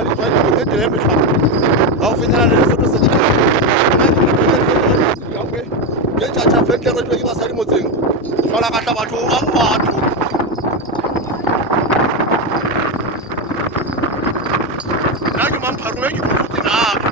mali jwale go tse tele metshwaro ga o fenyana le lefoto se ke tšatša fentle re tlo ke basadi motseng fala ka tla batho ba batho nna ke mampharume ke phofutse naka